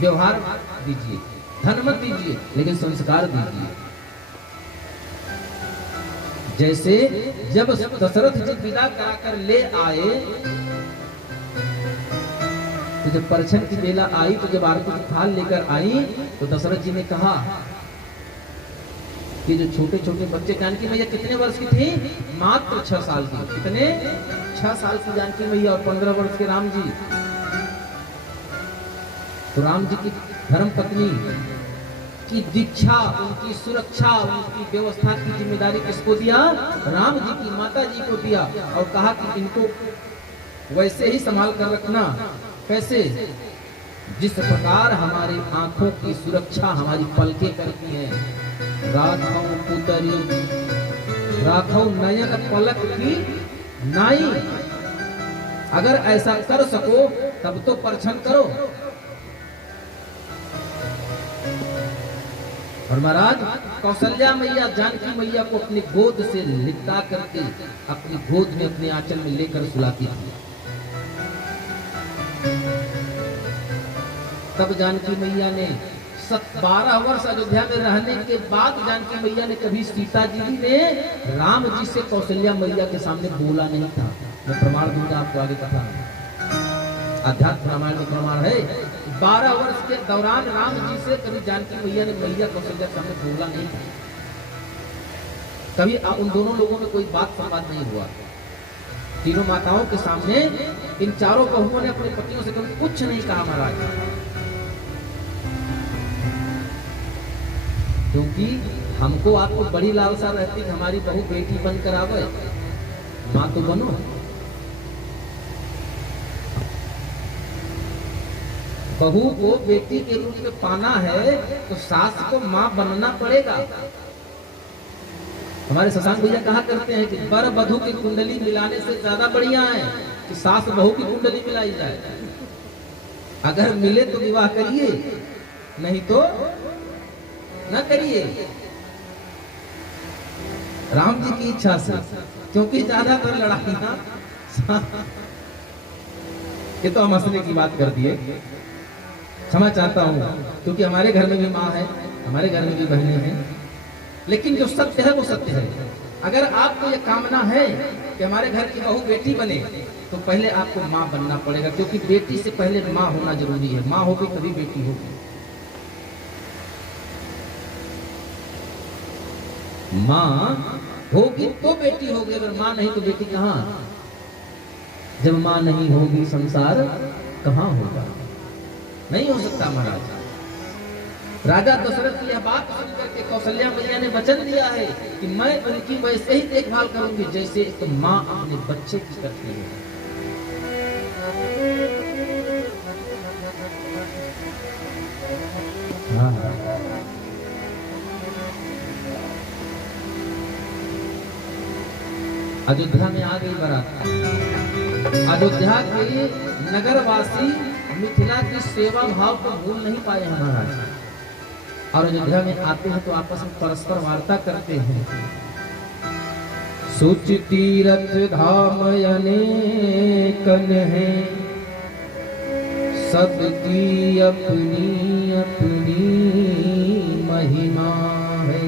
व्यवहार दीजिए, धन मत दीजिए, लेकिन संस्कार दीजिए। जैसे जब दशरथ जी विदा कराकर ले आए, तो जब परछन की बेला आई, तो जब आरती की थाल लेकर आई, तो दशरथ जी ने कहा कि जो छोटे छोटे बच्चे, जानकी मैया कितने वर्ष की थी? मात्र 6 साल की। कितने? 6 साल की जानकी मैया और 15 वर्ष के राम जी। तो राम जी की धर्म पत्नी की दीक्षा, उनकी सुरक्षा, उनकी व्यवस्था की जिम्मेदारी किसको दिया? राम जी की माता जी को दिया, और कहा कि इनको वैसे ही संभाल कर रखना। कैसे? जिस प्रकार हमारी आंखों की सुरक्षा हमारी पलकें करती हैं। राखौ पुतरी राखौ नयन पलक की नाई। अगर ऐसा कर सको तब तो परछन करो। और महाराज कौशल्या मैया जानकी मैया को अपनी गोद से लिपटा करके अपनी गोद में, अपने आंचल में लेकर सुलाती थी। तब जानकी मैया ने 12 वर्ष अयोध्या में रहने के बाद जानकी मैया ने कभी सीता जी ने राम जी से कौशल्या मैया के सामने बोला नहीं था। मैं प्रमाण दूंगा आपको आगे कथा में। अध्यात्म रामायण में प्रमाण है। 12 वर्ष के दौरान राम जी से कभी जानकी मैया ने मैया कौशल्या के सामने बोला नहीं था। कभी उन दोनों लोगों में कोई बात संवाद नहीं हुआ। तीनों माताओं के सामने इन चारों बहुओं ने अपने पतियों से कभी कुछ नहीं कहा महाराज। क्योंकि हमको आपको बड़ी लालसा रहती कि हमारी बहू बेटी बनकर आवे। मां तो बनो। बहू को बेटी के रूप में पाना है तो सास को मां बनना पड़ेगा। हमारे शशांक भैया कहा करते हैं कि बर बधू की कुंडली मिलाने से ज्यादा बढ़िया है कि सास बहू की कुंडली मिलाई जाए। अगर मिले तो विवाह करिए, नहीं तो न करिए। राम जी की इच्छा से, क्योंकि ज्यादातर लड़ाइयां ये तो हम हंसने की बात कर दिए, क्षमा चाहता हूं, क्योंकि हमारे घर में भी माँ है, हमारे घर में भी बहनें हैं, लेकिन जो सत्य है वो सत्य है। अगर आपको ये कामना है कि हमारे घर की बहू बेटी बने, तो पहले आपको माँ बनना पड़ेगा, क्योंकि बेटी से पहले माँ होना जरूरी है। माँ होगी तभी बेटी होगी। माँ होगी तो बेटी होगी, अगर माँ नहीं तो बेटी कहाँ? जब माँ नहीं होगी संसार कहाँ होगा? नहीं हो सकता महाराज। राजा दशरथ की यह बात सुनकर के कौशल्या मैया ने वचन दिया है कि मैं उनकी वैसे ही देखभाल करूंगी जैसे एक माँ अपने बच्चे की करती है। अयोध्या में आ गई बारात। अयोध्या के नगरवासी मिथिला की सेवा भाव को भूल नहीं पाए हैं महाराज। और अयोध्या में आते हैं तो आपस में परस्पर वार्ता करते हैं। सुच तीरथ धाम अनेकन है, सबकी अपनी अपनी महिमा है।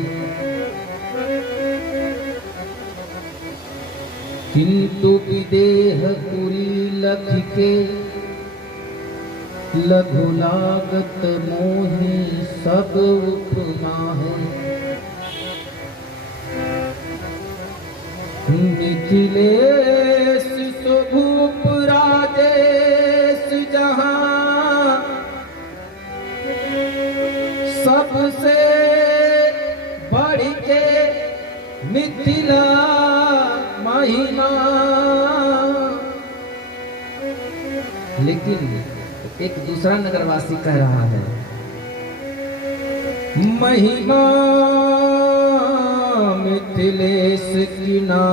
किंतु विदेह पुरी लख के, लघु लागत मोहि सब उपमा है। मिथिलेश स्वभूप राजेश जहां, सबसे बढ़ के मिथिला महिमा। लेकिन एक दूसरा नगरवासी कह रहा है, महिमा मिथिलेश की ना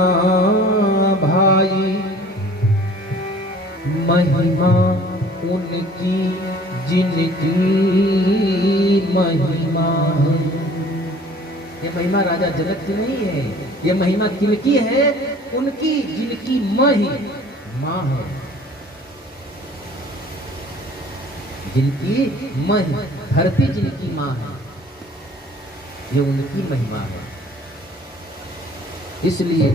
भाई, महिमा उनकी जिनकी महिमा है। ये महिमा राजा जनक की नहीं है, ये महिमा किनकी है? उनकी जिनकी माँ है। जिनकी धरती जिनकी माँ है, ये उनकी महिमा है। इसलिए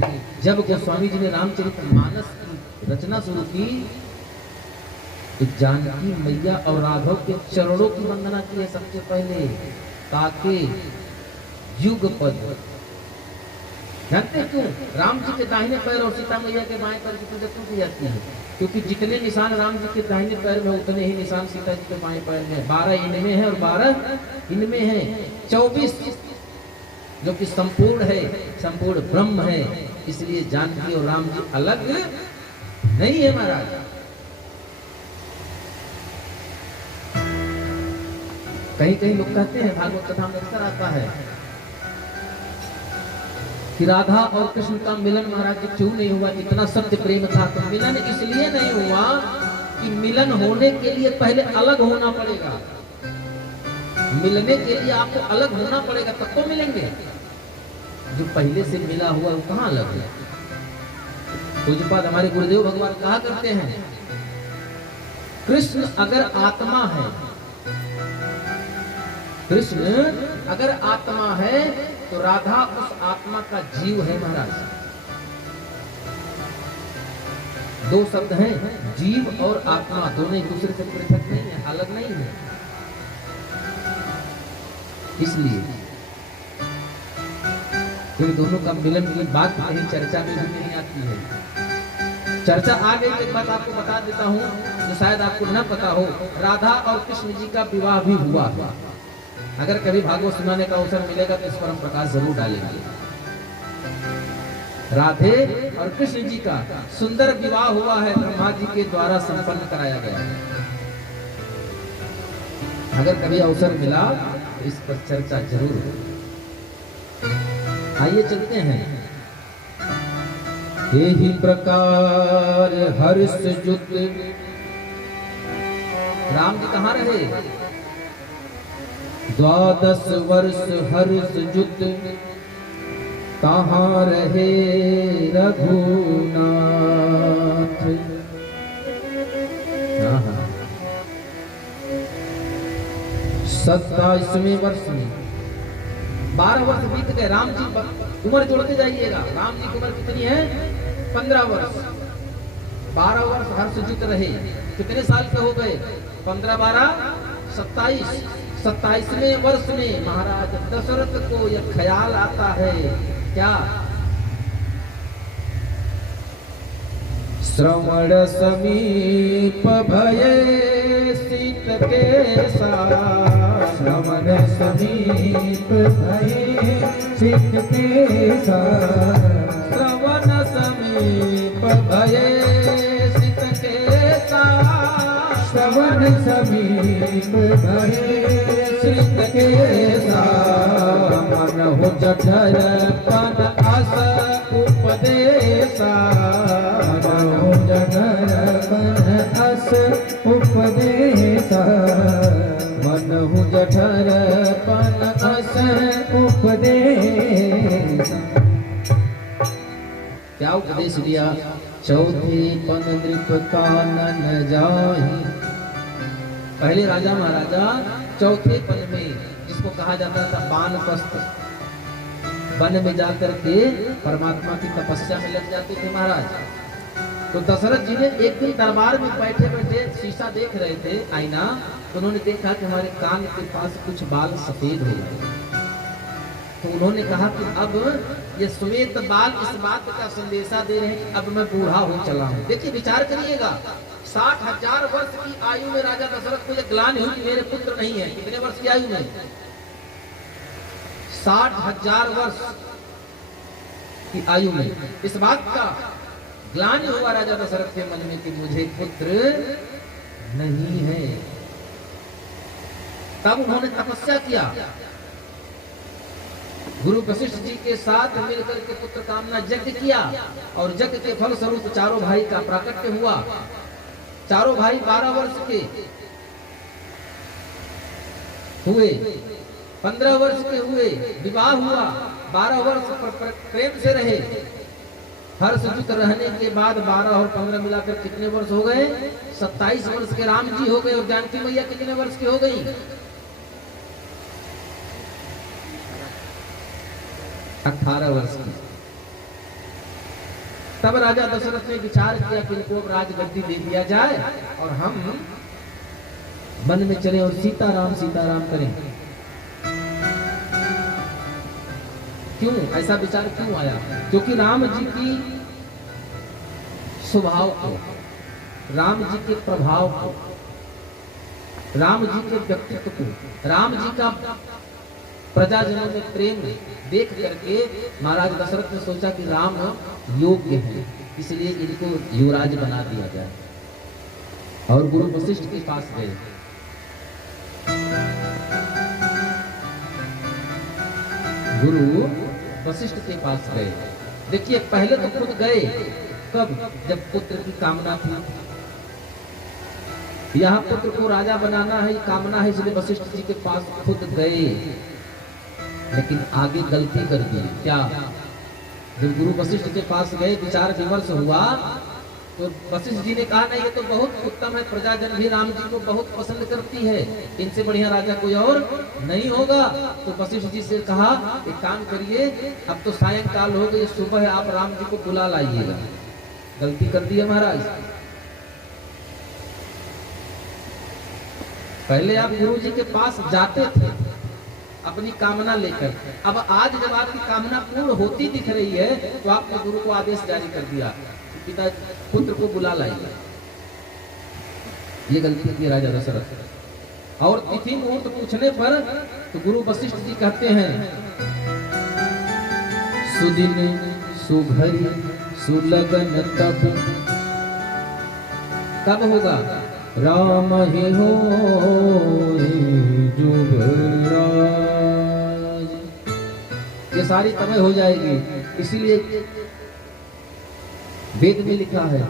जब गोस्वामी जी ने रामचरितमानस की रचना शुरू की तो जानकी मैया और राघव के चरणों की वंदना की है सबसे पहले, ताकि युग पद। जानते क्यों राम जी के दाहिने पैर और सीता मैया के बाएं पैर की पूजा क्यों की जाती है? क्योंकि जितने निशान राम जी के दाहिने पैर में उतने ही निशान सीता जी के बाएं पैर में, 12 इनमें है और 12 इनमें है, 24 जो कि संपूर्ण है, संपूर्ण ब्रह्म है। इसलिए जानकी और राम जी अलग नहीं है महाराज। कहीं कहीं लोग कहते हैं, भागवत कथा में अक्सर आता है कि राधा और कृष्ण का मिलन महाराज जी क्यों नहीं हुआ? इतना सत्य प्रेम था। तो मिलन इसलिए नहीं हुआ कि मिलन होने के लिए पहले अलग होना पड़ेगा। मिलने के लिए आपको अलग होना पड़ेगा तब तो मिलेंगे। जो पहले से मिला हुआ वो कहाँ अलग है? पूज्यपाद हमारे गुरुदेव भगवान कहा करते हैं, कृष्ण अगर आत्मा है, कृष्ण अगर आत्मा है तो राधा उस आत्मा का जीव है महाराज। दो शब्द हैं, जीव और आत्मा, दोनों एक दूसरे से पृथक नहीं है, अलग नहीं है। इसलिए फिर दोनों का मिलन की बात कहीं चर्चा में भी नहीं आती है। चर्चा आ गई तो एक बात आपको बता देता हूँ जो शायद आपको न पता हो, राधा और कृष्ण जी का विवाह भी हुआ। अगर कभी भागवत सुनाने का अवसर मिलेगा तो इस पर हम प्रकाश जरूर डालेंगे। राधे और कृष्ण जी का सुंदर विवाह हुआ है, ब्रह्मा जी के द्वारा संपन्न कराया गया है। अगर कभी अवसर मिला तो इस पर चर्चा जरूर हो। आइए चलते हैं। यही प्रकार हर्ष जुत, राम जी कहाँ रहे? 12 वर्ष हर्ष जुत कहाँ रहे रघुनाथ। 27वें वर्ष में 12 वर्ष बीत गए। राम जी उम्र जोड़ते जाइएगा। राम जी की उम्र कितनी है? 15 वर्ष। 12 वर्ष हर्षजुत रहे। कितने साल के हो गए? 15 12 27। 27वें वर्ष में महाराज दशरथ को यह ख्याल आता है, क्या? श्रवण समीप भये सीत के साथ, श्रवण समीप भये सीत के साथ, श्रवण समीप भये सीत के साथ, श्रवण समीप भये सीत के साथ, मन हो जठर पन अस उपदेशा, मन हो जठर पन अस उपदेशा, मन हो जठर पन अस उपदेशा। क्या उपदेश दिया? चौथे पन नृप कानन जाहि। पहले राजा महाराजा चौथे पन में, जिसको कहा जाता था वानप्रस्थ, वन में जाकर के परमात्मा की तपस्या में लग जाते थे महाराज। तो दशरथ जी ने एक दिन दरबार में बैठे बैठे शीशा देख रहे थे, आईना, तो उन्होंने देखा कि हमारे कान के पास कुछ बाल सफेद हो गए। तो उन्होंने कहा कि अब ये श्वेत बाल इस बात का संदेशा दे रहे हैं कि अब मैं बूढ़ा हो चला हूँ। देखिए विचार करिएगा, 60,000 वर्ष की आयु में राजा दशरथ को यह ग्लानि हुई कि मेरे पुत्र नहीं है। कितने वर्ष की आयु में? 60,000 वर्ष की आयु में इस बात का ग्लानि हुआ राजा दशरथ के मन में कि मुझे पुत्र नहीं है। तब उन्होंने तपस्या किया, गुरु वशिष्ठ जी के साथ मिलकर के पुत्र कामना यज्ञ किया, और यज्ञ के फल स्वरूप चारों भाई का प्राकट्य हुआ। चारों भाई 12 वर्ष के हुए, 15 वर्ष के हुए, विवाह हुआ, 12 वर्ष प्रेम से रहे। हर्षयुक्त रहने के बाद 12 और 15 मिलाकर कितने वर्ष हो गए? 27 वर्ष के राम जी हो गए। और जानकी मैया कितने वर्ष की हो गई? 18 वर्ष की। तब राजा दशरथ ने विचार किया कि इनको राजगद्दी दे दिया जाए और हम वन में चले और सीताराम सीताराम करें। क्यों ऐसा विचार क्यों आया? क्योंकि राम जी की स्वभाव को, राम जी के प्रभाव को, राम जी के व्यक्तित्व को, राम जी का प्रजाजनों में प्रेम देख करके महाराज दशरथ ने सोचा कि राम योग्य है, इसलिए इनको युवराज बना दिया जाए। और गुरु वशिष्ठ के पास गए। गुरु वशिष्ठ के पास गए। देखिए पहले तो खुद गए, कब? जब पुत्र की कामना थी। यहाँ पुत्र को राजा बनाना है, कामना है, इसलिए वशिष्ठ जी के पास खुद गए। लेकिन आगे गलती कर दी। क्या? जब गुरु वशिष्ठ के पास गए, विचार विमर्श हुआ, तो वशिष्ठ जी ने कहा नहीं ये तो बहुत उत्तम है, प्रजाजन भी राम जी को बहुत पसंद करती है, इनसे बढ़िया राजा कोई और नहीं होगा। तो वशिष्ठ जी से कहा एक काम करिए, अब तो सायंकाल हो गई, सुबह आप राम जी को बुला लाइएगा। गलती कर दी है महाराज। पहले आप गुरु जी के पास जाते थे अपनी कामना लेकर, अब आज जब आपकी कामना पूर्ण होती दिख रही है तो आपने गुरु को आदेश जारी कर दिया पिता पुत्र को बुला लाइए। ये गलती की राजा दशरथ। और तिथि मुहूर्त पूछने पर तो गुरु वशिष्ठ जी कहते हैं सुदिन सुघरी सुलगन तब, कब होगा? राम ही हो जुगराज। ये सारी तब हो जाएगी। इसीलिए वेद में लिखा है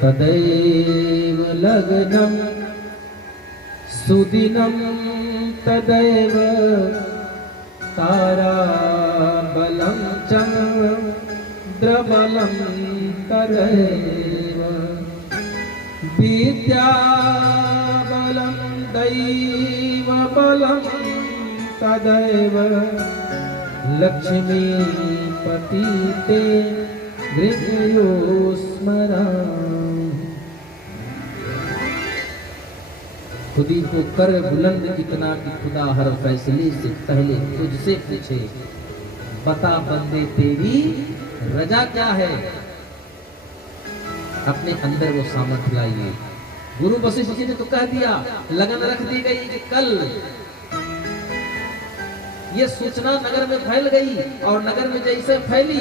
तदैव लग्नम सुदिनम तदैव तारा बलम चंद्रबलम तदैव विद्या बलम दैव बलम तदैव लक्ष्मी पतिते हृदयो स्मरामि। खुदी को कर बुलंद इतना कि खुदा हर फैसले से पहले तुझसे पूछे, बता बंदे तेरी रजा क्या है? अपने अंदर वो सामर्थ्य लाइए। गुरु वशिष्ठ जी ने तो कह दिया, लगन रख दी गई कि कल ये सूचना नगर में फैल गई। और नगर में जैसे फैली,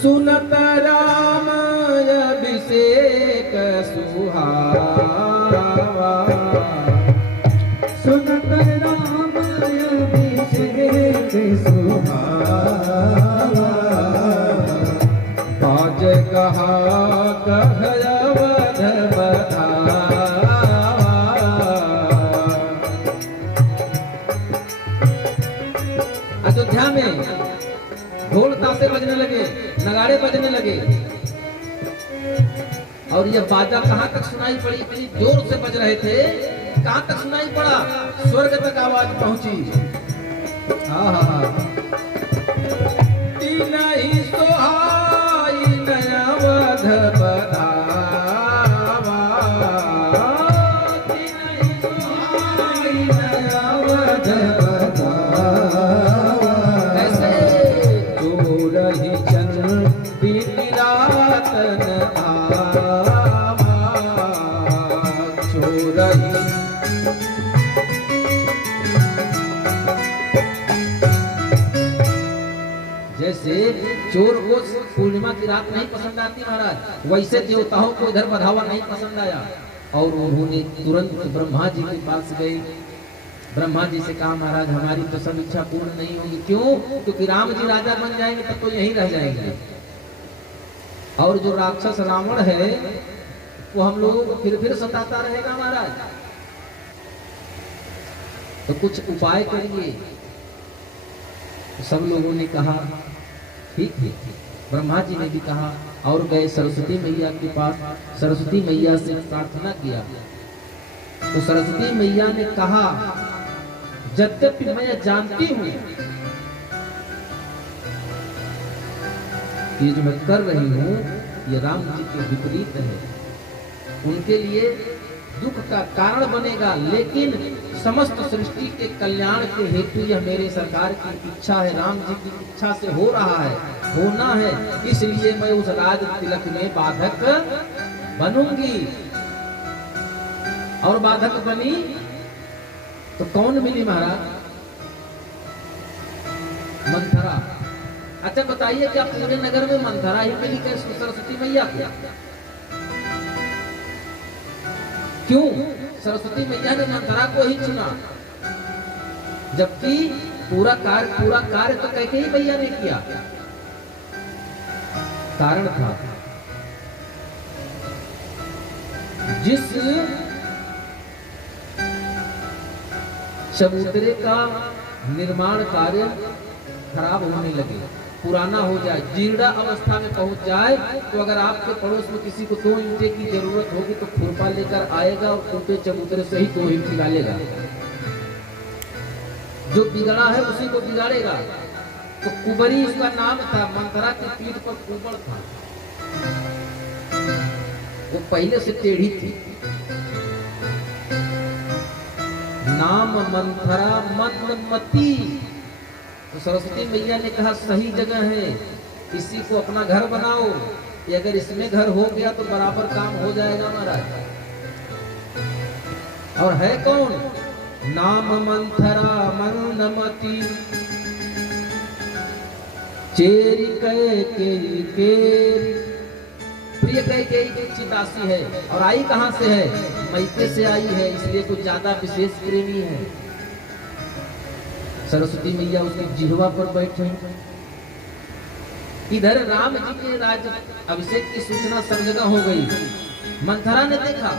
सुनत राम अभिषेक सुहावा, सुनत राम अभिषेक सुहावा, बाज कहा कहवध बधावा। अयोध्या में ढोल ताशे बजने लगे, नगाड़े बजने लगे। और यह बाजा कहां तक सुनाई पड़ी? इतनी जोर से बज रहे थे, कहां तक सुनाई पड़ा? स्वर्ग तक आवाज पहुंची। नहीं सोहाई नया वध बधावा, नहीं सोहाई नया वध बधावा। ऐसे जो रही चंदी रातन आवा, जो रही जैसे चोर को पूर्णिमा की रात नहीं पसंद आती महाराज, वैसे देवताओं को इधर बढ़ावा नहीं पसंद आया। और उन्होंने तुरंत ब्रह्मा जी के पास गए। ब्रह्मा जी से कहा महाराज हमारी तो सब इच्छा पूर्ण नहीं होगी। क्यों? क्योंकि राम जी राजा बन जाएंगे तब तो यहीं रह जाएंगे, और जो राक्षस रावण है वो हम लोगों को फिर सताता रहेगा महाराज। तो कुछ उपाय करिए। तो सब लोगों ने कहा ठीक है, ब्रह्मा जी ने भी कहा और गए सरस्वती मैया के पास, सरस्वती मैया से प्रार्थना किया तो सरस्वती मैया ने कहा, यद्यपि मैं जानती हूं ये जो मैं कर रही हूं ये राम जी के विपरीत है, उनके लिए दुख का कारण बनेगा, लेकिन समस्त सृष्टि के कल्याण के हेतु यह मेरे सरकार की इच्छा है, राम जी की इच्छा से हो रहा है, होना है, इसलिए मैं उस राज तिलक में बाधक बनूंगी। और बाधक बनी तो कौन मिली महाराज? मंथरा। अच्छा बताइए, क्या पूरे नगर में मंथरा ही मिली क्या सरस्वती मैया को? क्यों सरस्वती मैया ने मंथरा को ही चुना, जबकि पूरा कार्य तो कैकेयी मैया ने किया? कारण था, जिस चबूतरे का निर्माण कार्य खराब होने लगे, पुराना हो जाए, जीर्ण अवस्था में पहुंच जाए, तो अगर आपके पड़ोस में किसी को 2 ईंटे की जरूरत होगी तो खुरपा लेकर आएगा और टूटे चबूतरे से ही 2 ईंट निकालेगा। जो बिगड़ा है उसी को बिगाड़ेगा। तो कुबरी उसका नाम था, मंथरा की पीठ पर कुबड़ था, वो पहले से टेढ़ी थी। नाम मंथरा मंदमती। तो सरस्वती मैया ने कहा सही जगह है, इसी को अपना घर बनाओ, कि अगर इसमें घर हो गया तो बराबर काम हो जाएगा महाराज। और है कौन? नाम मंथरा मंदमती, चेरी कैकेयी के प्रिय कैकेयी की चितासी है। और आई कहां से है? मैके से आई है, इसलिए कुछ ज्यादा विशेष प्रेमी है। सरस्वती मैया उसकी जिह्वा पर बैठे। इधर राम जी के राज अभिषेक की सूचना सब जगह हो गई। मंथरा ने देखा,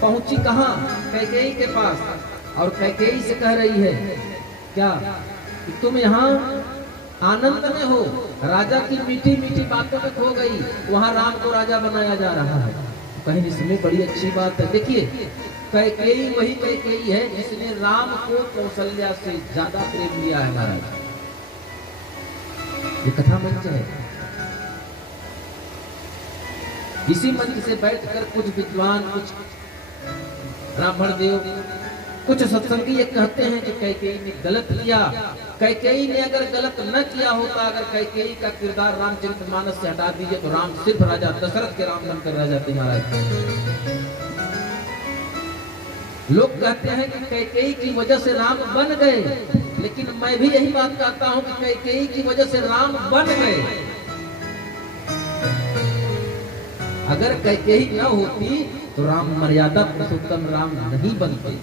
पहुंची कहां? कैकेयी के पास, और कैकेयी से कह रही है क्या कि तुम यहाँ आनंद में हो, राजा की मीठी मीठी बातों में खो गई, वहां राम को राजा बनाया जा रहा है। कहीं इसमें बड़ी अच्छी बात है। देखिए, कैकेयी वही कैकेयी है जिसने राम को कौशल्या से ज्यादा प्रेम लिया है महाराज। ये कथा मंच है। इसी मंच से बैठकर कुछ विद्वान, कुछ ब्राह्मण देव, कुछ सत्संगी ये कहते हैं कि कैकेयी ने गलत किया। कैकेयी ने अगर गलत न किया होता, अगर कैकेयी का किरदार रामचरितमानस से हटा दीजिए तो राम सिर्फ राजा दशरथ के राम बनकर रह जाते महाराज। लोग कहते हैं कि कैकेयी की वजह से राम बन गए, लेकिन मैं भी यही बात कहता हूं कि कैकेयी की वजह से राम बन गए। अगर कैकेयी न होती तो राम मर्यादा पुरुषोत्तम राम नहीं बनते।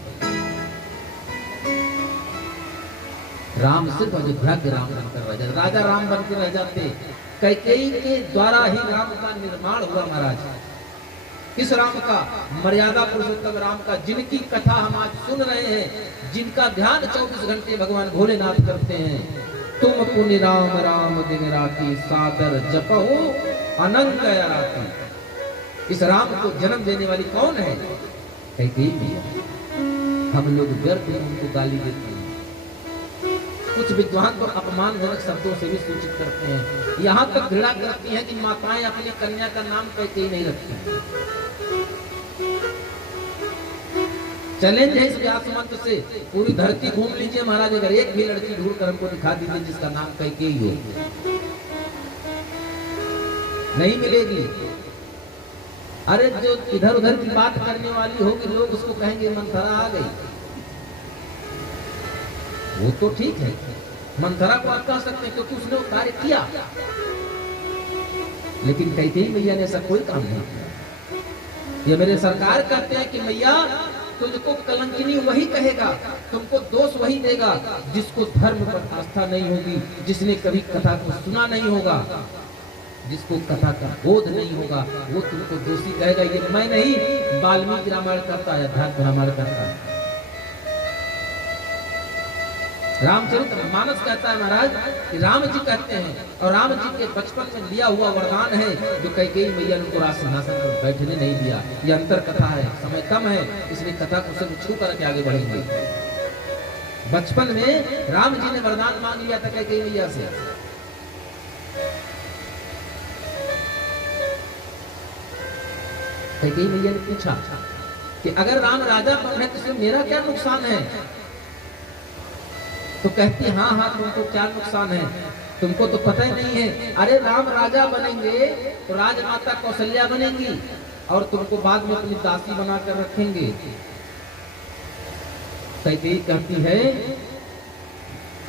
राम सिर्फ अयोध्या के राम बनकर रह जाते, राजा राम बनकर रह जाते। कैकेयी के द्वारा ही राम का निर्माण हुआ महाराज। किस राम का? मर्यादा पुरुषोत्तम राम का, जिनकी कथा हम आज सुन रहे हैं, जिनका ध्यान 24 घंटे भगवान भोलेनाथ करते हैं। तुम पुनि राम राम दिन राती, सादर जपहु अनंग राती। इस राम को जन्म देने वाली कौन है? कैकेयी मैया। हम लोग व्यर्थ उनको गाली देते हैं। कुछ विद्वान तो अपमानजनक शब्दों से भी सूचित करते हैं, यहाँ तक घृणा करती हैं कि माताएं अपनी कन्या का नाम कैकेयी नहीं रखती। चैलेंज है इस व्यास मंत्र से, पूरी धरती घूम लीजिए महाराज, अगर एक भी लड़की ढूंढ कर हमको दिखा दीजिए जिसका नाम कैकेयी हो, नहीं मिलेगी। अरे जो इधर उधर की बात करने वाली होगी, लोग उसको कहेंगे मंथरा आ गई। वो तो ठीक है, मंथरा को आप कह सकते हैं क्योंकि उसने वो कार्य किया, लेकिन कैकेयी मैया ने ऐसा कोई काम नहीं किया। ये मेरे सरकार कहते हैं कि मैया तुझको कलंकिनी वही कहेगा, तुमको दोष वही देगा जिसको धर्म पर आस्था नहीं होगी, जिसने कभी कथा को सुना नहीं होगा, जिसको कथा का बोध नहीं होगा, वो तुमको दोषी कहेगा। ये मैं नहीं, वाल्मीकि रामायण करता है, अध्यात्म रामायण करता है। रामचरित्र मानस कहता है महाराज कि राम जी कहते हैं, और राम जी के बचपन में लिया हुआ वरदान है जो कैकेयी मैया ने उनको राज सिंहासन पर बैठने नहीं दिया। ये अंतर कथा है, समय कम है, इसलिए कथा को सब छू करके आगे बढ़ेंगे। बचपन में राम जी ने वरदान मांग लिया था कैकेयी मैया से। कैकेयी मैया ने पूछा कि अगर राम राजा बन रहे तो इसमें मेरा क्या नुकसान है? तो कहती हाँ हाँ तुमको क्या नुकसान है, तुमको तो पता ही नहीं है। अरे राम राजा बनेंगे तो राजमाता कौशल्या बनेंगी और तुमको बाद में अपनी दासी बनाकर रखेंगे। कैकेयी कहती है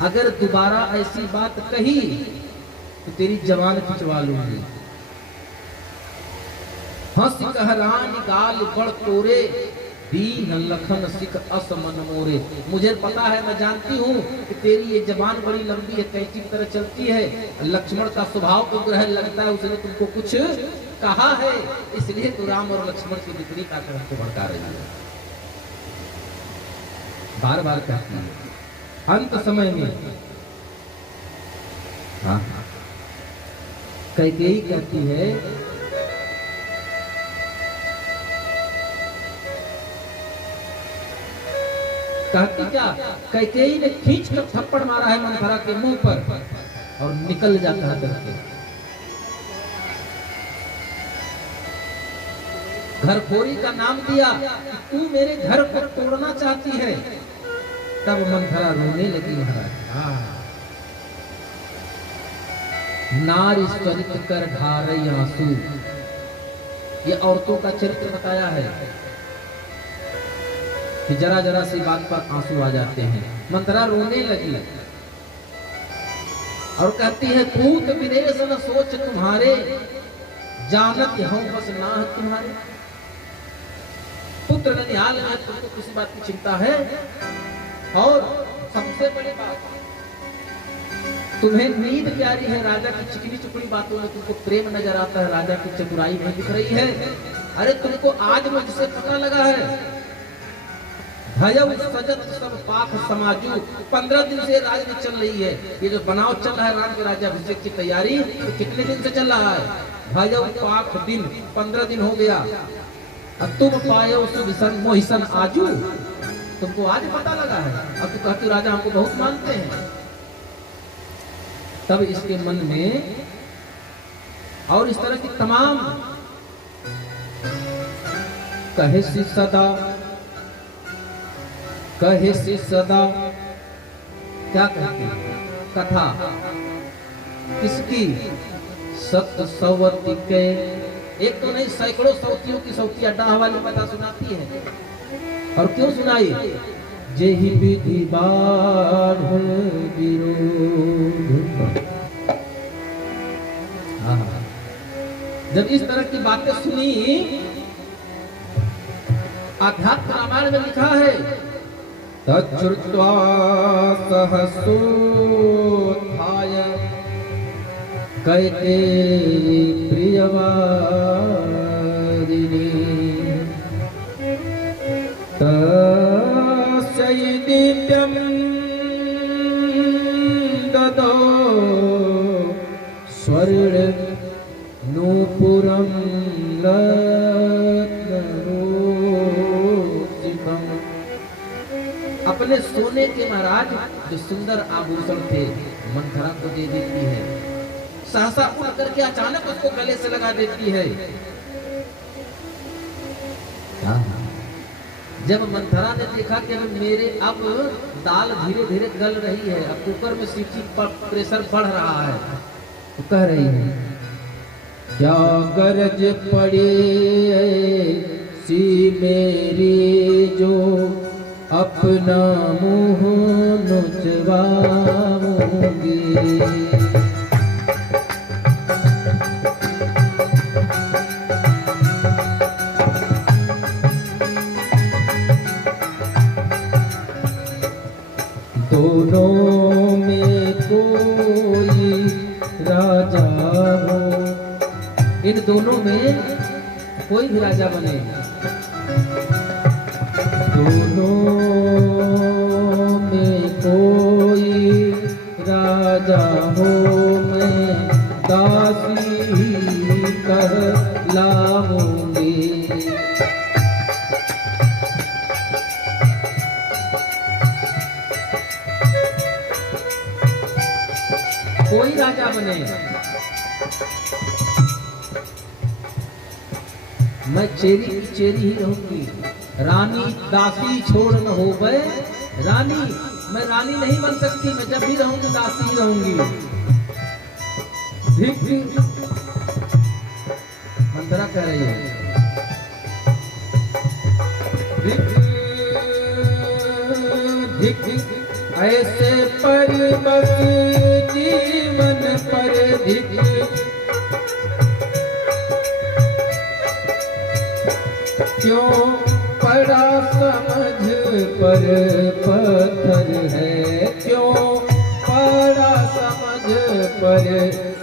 अगर दोबारा ऐसी बात कही तो तेरी जवान खिंचवा लूंगी। हंस कह रानी गाल बड़ तोरे, दीन लखन सिख असमन मोरे। मुझे पता है, मैं जानती हूँ कि तेरी ये जबान बड़ी लंबी है, कैंची की तरह चलती है। लक्ष्मण का स्वभाव को ग्रहण लगता है, उसने तुमको कुछ कहा है, इसलिए तू राम और लक्ष्मण की विपरीत आकर हमको भड़का रही है। बार बार कहती है अंत समय में। हाँ कैकेयी कहती है कहती क्या, कैकेयी ने खींच कर थप्पड़ मारा है मंथरा के मुंह पर और निकल जाता है करके। घरखोरी का नाम दिया कि तू मेरे घर को तोड़ना चाहती है। तब मंथरा रोने लगी महाराज। नारी चरित्र कर ढारे आंसू, ये औरतों का चरित्र बताया है कि जरा जरा सी बात पर आंसू आ जाते हैं। मंथरा रोने लगी और कहती है पूत विदेश न सोच तुम्हारे, जानत हूं बस नाह तुम्हारे। पुत्र ननिहाल में तुमको किसी बात की चिंता है? और सबसे बड़ी बात, तुम्हें नींद प्यारी है, राजा की चिकनी चुपड़ी बातों में तुमको प्रेम नजर आता है, राजा की चतुराई नहीं दिख रही है। अरे तुमको आज मुझसे पता लगा है भयव सजत सब पाख समाजू। 15 दिन से राजनीति चल रही है, ये जो बनाव चल रहा है राम के राज्याभिषेक की तैयारी, तो कितने दिन से चल रहा है? भयव पाख दिन, 15 दिन हो गया। अब तुम पायो सुविसन मोहिसन आजू, तुमको आज पता लगा है। अब तो कहती राजा हमको बहुत मानते हैं। तब इसके मन में और इस तरह की तमाम कहे सी सदा, कहे सी सदा, क्या कहती कथा किसकी? सत्य सवती के, एक तो नहीं सैकड़ों सौतियों की सौती अड्डा वाली कथा सुनाती है। और क्यों सुनाई? जेहि विधि बाढ़ विरोध। जब इस तरह की बातें सुनी, अध्यात्म रामायण में लिखा है तच्छ्रुत्वा सहसोत्थाय कैकेयी प्रियवादिनी तस्यै दिव्यं ददौ स्वर्ण नूपुरं अपने सोने के महाराज जो सुंदर आभूषण थे मंथरा को दे देती है। सहसा उड़ करके अचानक उसको गले से लगा देती है। जब मंथरा ने देखा कि मेरे अब दाल धीरे धीरे गल रही है, अब कुकर में सीटी पर प्रेशर बढ़ रहा है, तो कह रही है क्या गरज पड़े सी मेरी जो अपना मुंह नुचवाऊंगी। दोनों में कोई राजा हो, इन दोनों में कोई भी राजा बने। दोनों में कोई कोई राजा बने, मैं चेरी की चेरी ही रहूंगी। रानी दासी छोड़ न हो गए, रानी मैं रानी नहीं बन सकती, मैं जब भी रहूंगी दासी ही रहूंगी। मंत्रा कह रही है ऐसे परिबस जीवन पर धिक, क्यों पड़ा समझ पर पत्थर है, क्यों पड़ा समझ पर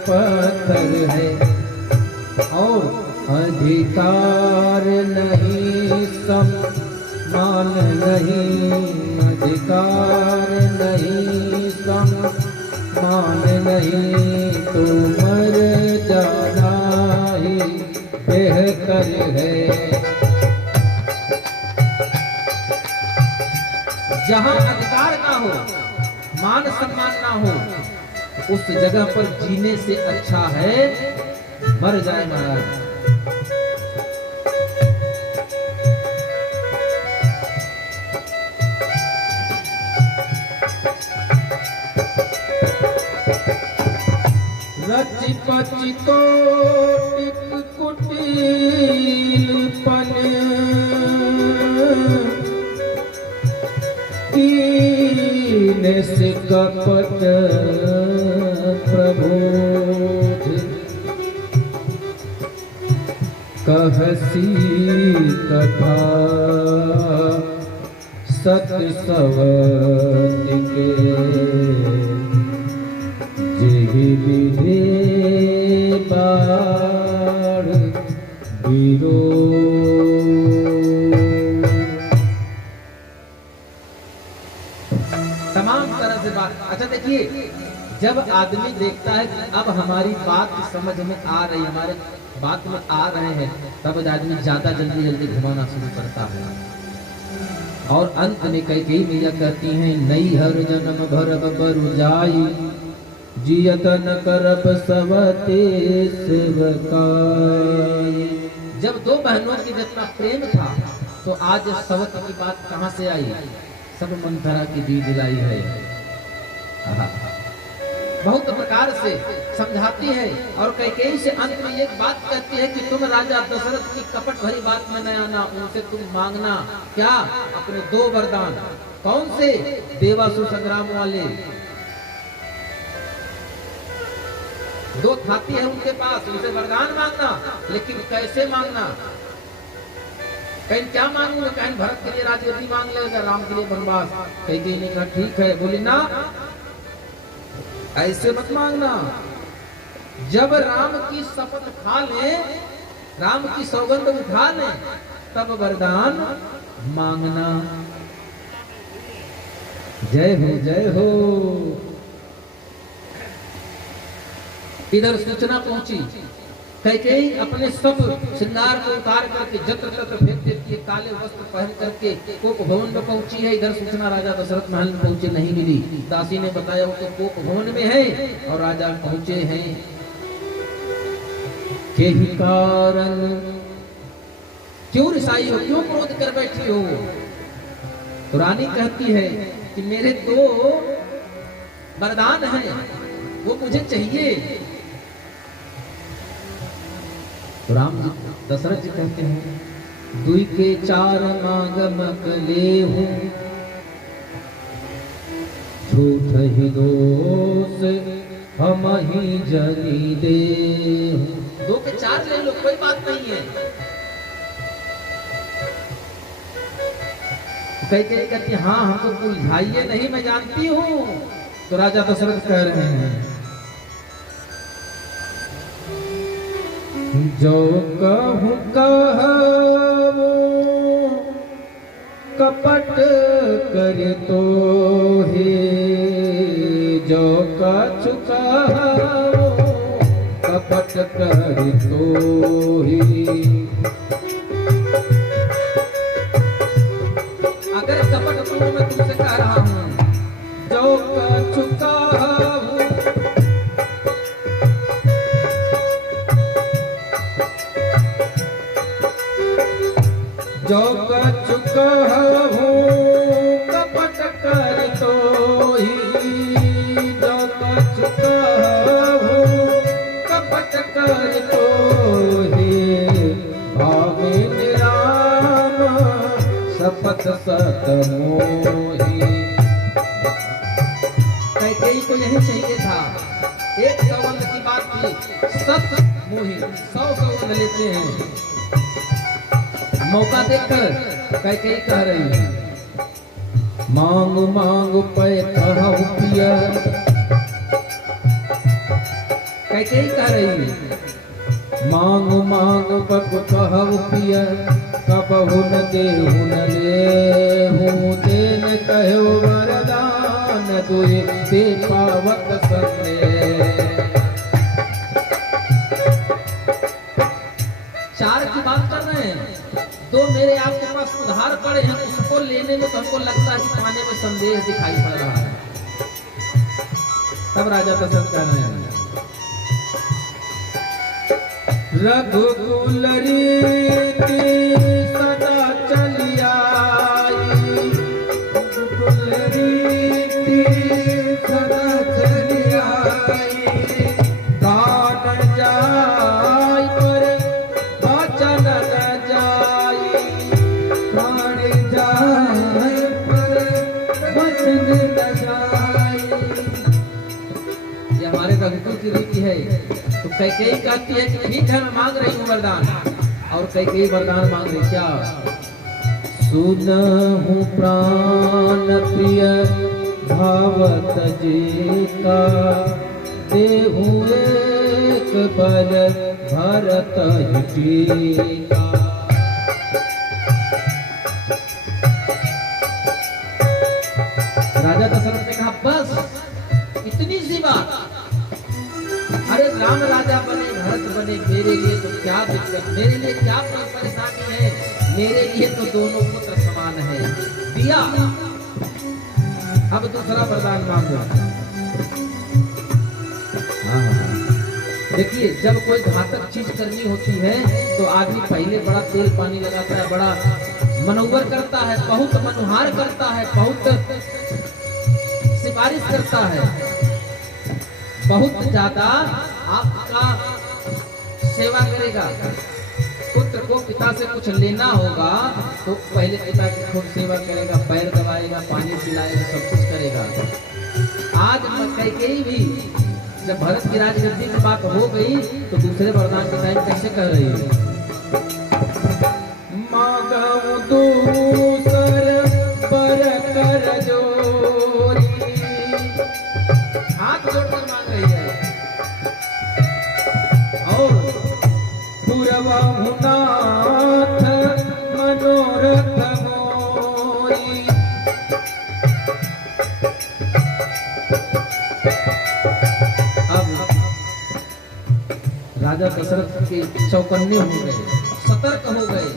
पत्थर है। और अधिकार नहीं सम्मान नहीं, अधिकार नहीं सम्मान नहीं, तो मर जाना ही बेहतर है। जहां अधिकार ना हो, मान सम्मान ना हो, उस जगह पर जीने से अच्छा है मर जाए महाराज। रचि पचि कोटिक कुटिल पन, कीने से कपट प्रबोध, कहसी कथा सत सवत के, जेहि विधि बाढ़ वीरो। तमाम तरह से बात। अच्छा देखिए, जब आदमी देखता है कि अब हमारी बात समझ में आ रही, हमारे बात में आ रहे हैं, तब आदमी ज्यादा जल्दी जल्दी घुमाना शुरू करता है। और अंत में कई मैया कहती हैं, नई हर जन्म भर बरु जाई, जियत न करब सवते सेवकाई। जब दो बहनों की जितना प्रेम था, तो आज सवत की बात कहां से आई? सब मंथरा की दी दिलाई है। बहुत प्रकार से समझाती है और कई से अंत में एक बात कहती है कि तुम राजा दशरथ की कपट भरी बात में न आना, उनसे तुम मांगना क्या? अपने दो वरदान। कौन से? देवासुर संग्राम वाले। दो थाती है उनके पास, उनसे वरदान मांगना। लेकिन कैसे मांगना? कहीं क्या मांगूंगा? कहीं भरत के लिए राजगद्दी मांग लेगा, राम के लिए वनवास। कहीं ने कहा ठीक है, बोली ना ऐसे मत मांगना। जब राम की शपथ खा ले, राम की सौगंध उठा ले, तब वरदान मांगना। जय हो जय हो। इधर सूचना पहुंची, कैकेयी अपने सब श्रृंगार को उतार करके जत्र तत्र फेंक देती है, काले वस्त्र पहन करके कोप भवन में पहुंची है। इधर सूचना राजा दशरथ महल में पहुंचे नहीं मिली। दासी ने बताया वो तो कोप भवन में है और राजा पहुंचे हैं। के ही कारण क्यों रिसाई हो, क्यों क्रोध कर बैठी हो? तो रानी कहती है कि मेरे दो वरदान हैं, वो मुझे चाहिए। तो राम जी दशरथ जी कहते हैं, दुई के चार मांग मक लेहूं, झूठ ही दोष हम ही जनी दे। दो के चार ले लो, कोई बात नहीं है। कई कहती है, हाँ हमको उलझाइए नहीं, मैं जानती हूँ। तो राजा दशरथ कह रहे हैं, जो कहूँ कहबो कपट कर तो हे, जो कछु कहबो कपट कर तो ही। अगर कपट को मैं तुमसे कह रहा हूँ, जो कछु कहबो सत सत मोही। कैकेयी को यही चाहिए था, एक सौगंध की बात थी, सत मोही 100 सौगंध लेते हैं। मौका देखकर कैकेयी कह रही है, मांग मांग पे कहु पिया। कैकेयी कह रही है, मांग मांग पक कहु पिया, कबहु न देहु न लेहु। देन कहो वरदान दुई ते पावत सने। चार की बात कर रहे हैं, तो मेरे आपके पास उधार पड़े हैं, उसको लेने में तो हमको लगता है कि पाने में संदेह दिखाई पड़ रहा है। तब राजा दशरथ कह रहे हैं, रघुकुल रीति सदा चली आई, रघुकुल रीति सदा चली आई। गान जाय पर वचन न जाय, गान जाय पर वचन न जाय। ये हमारे रघुकुल की रीति है। तो कैकेयी कहती है कि ठीक है, मैं मांग रही हूँ वरदान। और कैकेयी वरदान मांग रही क्या? सुनहु प्राण प्रिय भावत जेका, देहु एक बल भरत टीका। राजा दशरथ ने कहा बस इतनी सी बात। अरे राम राजा बने, भरत बने, मेरे लिए तो क्या दिक्कत, मेरे लिए क्या परेशानी है, मेरे लिए तो दोनों पुत्र समान है। दिया, अब दूसरा वरदान मांगो। देखिए, जब कोई घातक चीज करनी होती है तो आदमी पहले बड़ा तेल पानी लगाता है, बड़ा मनोवर करता है, बहुत मनुहार करता है, बहुत सिफारिश करता है, बहुत ज्यादा आपका सेवा करेगा। पुत्र को पिता से कुछ लेना होगा तो पहले पिता की खूब सेवा करेगा, पैर दबाएगा, पानी पिलाएगा, सब कुछ करेगा। आज कैकेयी भी जब भरत की राजगद्दी की बात हो गई तो दूसरे वरदान के टाइम कैसे कह रही है, मांगऊ दूसर पर कर जोरी। हाथ जोड़कर मांग रही है। और पुरवहु नाथ मनोरथ मोरी। अब राजा दशरथ के चौकन्ने हो गए, सतर्क हो गए।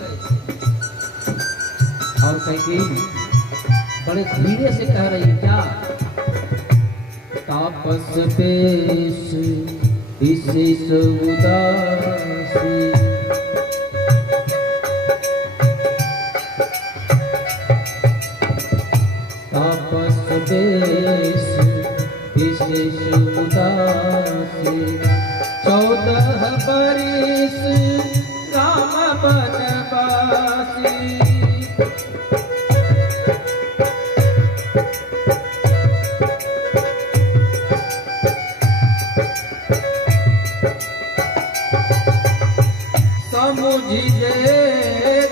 और कैकेयी बड़े धीरे से कह रही है क्या? तापस पेश इसे उदासी, तापस पेश इसे उदासी। 14 बरिस राम बनवासी।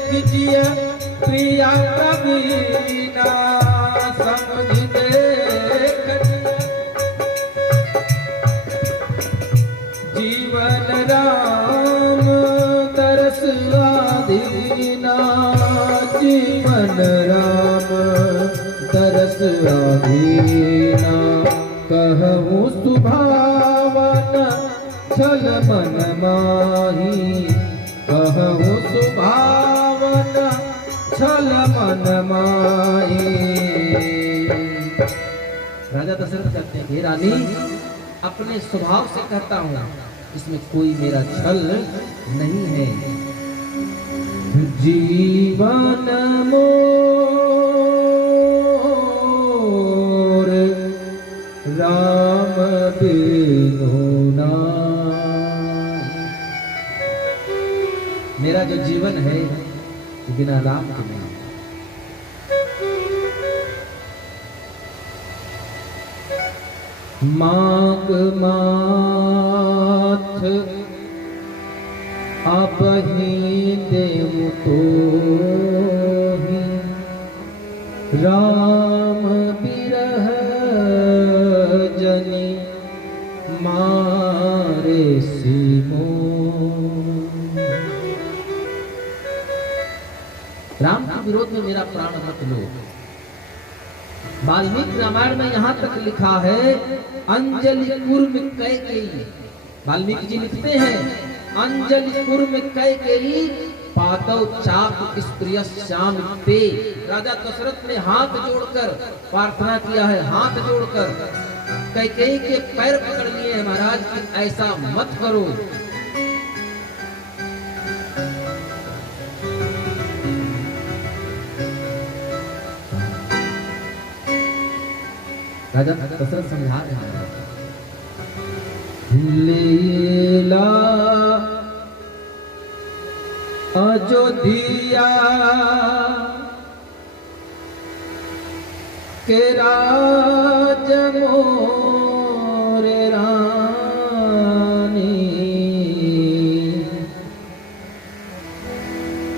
कीजिए प्रिया कबीना, समझ देख जीवन राम तरस आधीना, जीवन राम तरस आधीना। कहूँ सुभावन छल मन माही, कहूँ सुभावन छल मन माही। राजा दशरथ कहते हैं, हे रानी, अपने स्वभाव से कहता हूँ, इसमें कोई मेरा छल नहीं है। जीवन मोर राम बिनु नाहि। मेरा जो जीवन है बिना राम के नहीं। मांग माथ अपहि देव तो राम बिरह जनि मारे सिमो। राम के विरोध में मेरा प्राण मत लो। वाल्मीकि रामायण में यहाँ तक लिखा है अंजलि कुर्म कैकेयी। वाल्मीकि जी लिखते हैं अंजलि कुर्म कैकेयी पादौ चाप स्त्रियश्याम ते। राजा दशरथ ने हाथ जोड़कर प्रार्थना किया है, हाथ जोड़कर कैकेयी के पैर पकड़ लिए हैं महाराज कि ऐसा मत करो। राजा दशरथ समझा रहे हैं लीला अयोध्या के राज मोरे रानी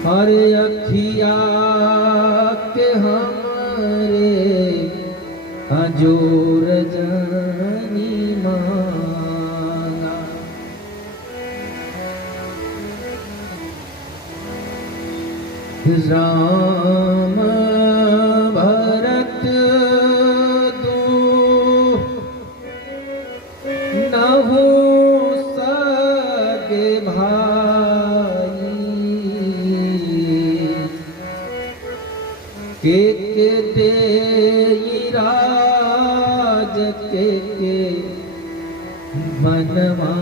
हरे अखिया के हमरे अजोर जानी मांगा। राम भरत दो नहु सगे भाई के दे राज के मनवा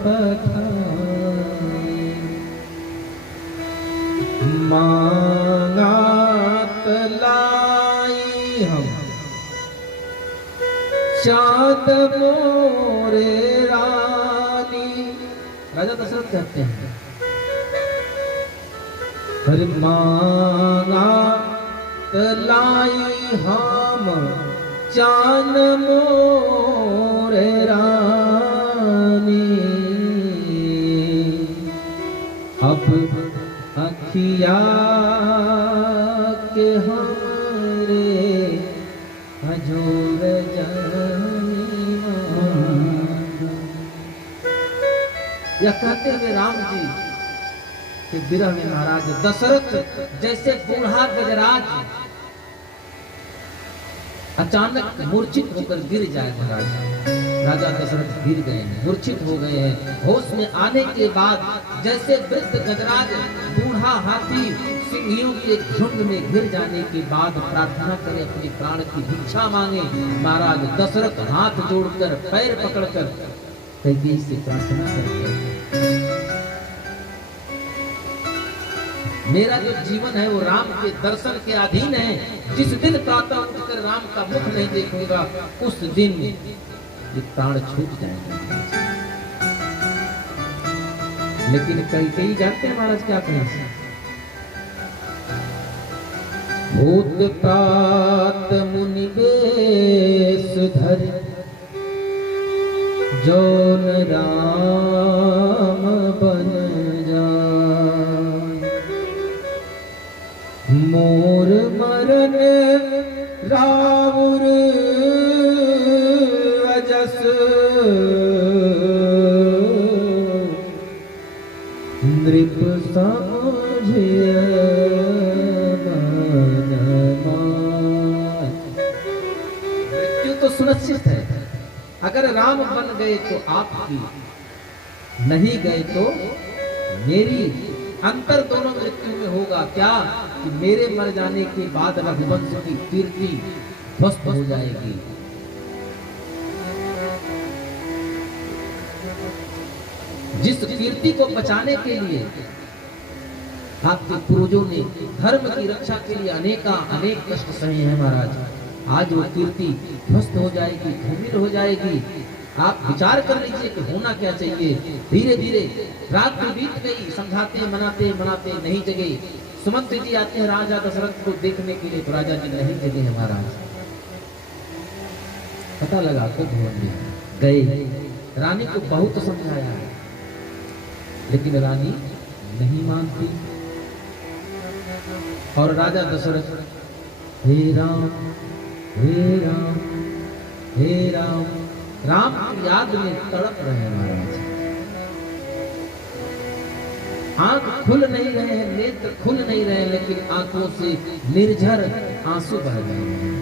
पठाई। मांगात लाई हम चाँद मोरे रानी। राजा दशरथ कहते हैं हर मांगात लाई हम चान मोरे रानी अब अखिया के हमरे अजोर जानी मांगा। यह कहते हुए राम जी के विरह में महाराज दशरथ जैसे बूढ़ा गजराज अचानक मूर्छित होकर गिर जाए महाराज। राजा दशरथ गिर गए हैं, मूर्छित हो गए हैं। होश में आने के बाद जैसे वृद्ध गजराज बूढ़ा हाथी सिंहियों के झुंड में गिर जाने के बाद प्रार्थना करे, अपने प्राण की भिक्षा मांगे। महाराज दशरथ हाथ जोड़कर पैर पकड़कर कैकेयी से प्रार्थना करते हैं मेरा जो जीवन है वो राम के दर्शन के अधीन है। जिस दिन प्रातः उठकर राम का मुख नहीं देखूंगा उस दिन ये प्राण छूट जाएंगे। लेकिन कैकेयी जानते हैं महाराज क्या कहें? भूत तात मुनि बेश धर जौन राम बन मोर मरन राउर अजस नृप समझिय मृत्यु तो सुनिश्चित है। अगर राम बन गए तो आपकी, नहीं गए तो मेरी। अंतर दोनों मृत्यु में होगा क्या कि मेरे मर जाने के बाद रघुवंश की कीर्ति ध्वस्त हो जाएगी। जिस कीर्ति को बचाने के लिए आपके पूर्वजों ने धर्म की रक्षा के लिए अनेक कष्ट सहे हैं महाराज, आज वो कीर्ति ध्वस्त हो जाएगी, धूमिल हो जाएगी। आप विचार कर लीजिए कि होना क्या चाहिए। धीरे धीरे रात भी बीत गई, समझाते मनाते मनाते नहीं जगे। सुमंत्र जी आते हैं राजा दशरथ को देखने के लिए, तो राजा जी नहीं जगे हैं महाराज। पता लगा कर भवन में गए। रानी को बहुत समझाया लेकिन रानी नहीं मानती। और राजा दशरथ हे राम हे राम हे राम, राम की याद में तड़प रहे हैं महाराज। आंख खुल नहीं रहे हैं, नेत्र खुल नहीं रहे, लेकिन आंखों से निर्झर आंसू बह रहे हैं।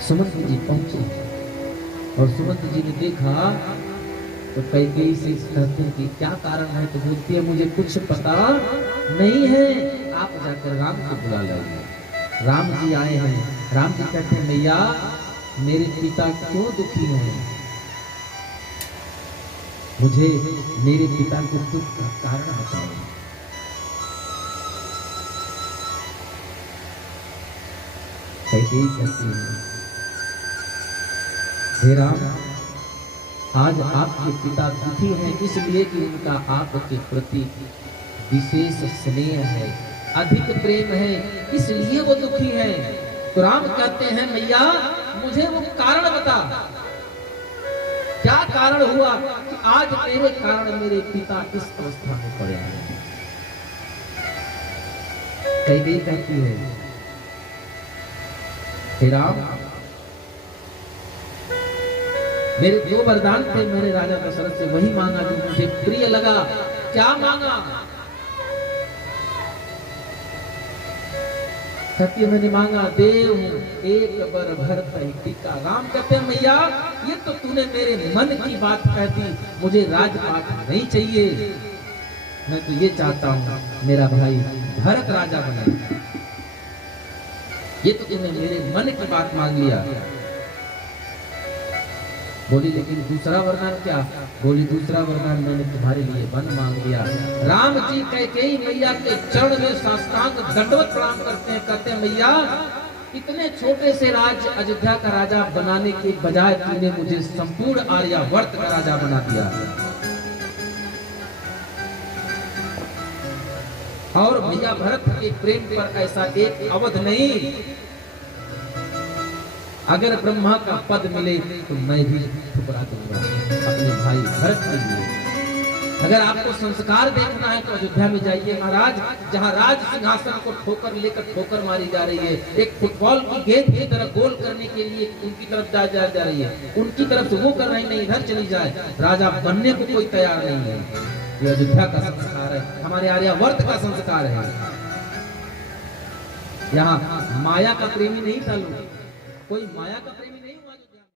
सुमंत जी पहुंचे और सुमंत जी ने देखा तो कैकेयी से कहते हैं कि क्या कारण है, तो बोलती है मुझे कुछ पता नहीं है, आप जाकर राम को बुला लाइए। राम जी आए हैं। राम जी कहते हैं मैया मेरे पिता क्यों दुखी हैं, मुझे मेरे पिता के दुख का कारण बताओ। कैकेयी कहती है हे राम, आज आपके पिता दुखी हैं इसलिए कि उनका आपके प्रति विशेष स्नेह है, अधिक प्रेम है, इसलिए वो दुखी हैं। तो राम कहते हैं मैया मुझे वो कारण बता, क्या कारण हुआ कि आज तेरे कारण मेरे पिता इस अवस्था में पड़े हैं। कैकेयी कहती है हे राम, मेरे दो वरदान थे मेरे राजा दशरथ से, वही मांगा जो मुझे प्रिय लगा। क्या मांगा? सत्य मैंने मांगा देव एक बर भर टीका। राम कहते हैं मैया ये तो तूने मेरे मन की बात कह दी, मुझे राजपाट नहीं चाहिए, मैं तो ये चाहता हूँ मेरा भाई भरत राजा बने। ये तो तूने मेरे मन की बात मांग लिया। बोली लेकिन दूसरा वरदान क्या? बोली दूसरा वरदान मैंने तुम्हारे लिए वन मांग लिया। राम जी कैकेयी मैया के चरण में साष्टांग दंडवत प्रणाम करते हैं, कहते हैं मैया इतने छोटे से राज्य अयोध्या का राजा बनाने के बजाय तूने मुझे संपूर्ण आर्यावर्त का राजा बना दिया। और भैया भरत के प्रेम पर ऐसा एक अवध नहीं, अगर ब्रह्मा का पद मिले तो मैं भी ठुकरा दूंगा अपने भाई भरत के लिए। अगर आपको संस्कार देखना है तो अयोध्या में जाइए महाराज, जहां राज सिंहासन को ठोकर लेकर ठोकर मारी जा रही है, एक फुटबॉल की गेंद की तरह गोल करने के लिए उनकी तरफ जा रही है, उनकी तरफ से वो कर रही नहीं, इधर चली जाए, राजा बनने को कोई तैयार नहीं है। ये अयोध्या का संस्कार है, हमारे आर्यावर्त का संस्कार है। यहाँ माया का प्रेमी नहीं था लोग, कोई माया का प्रेमी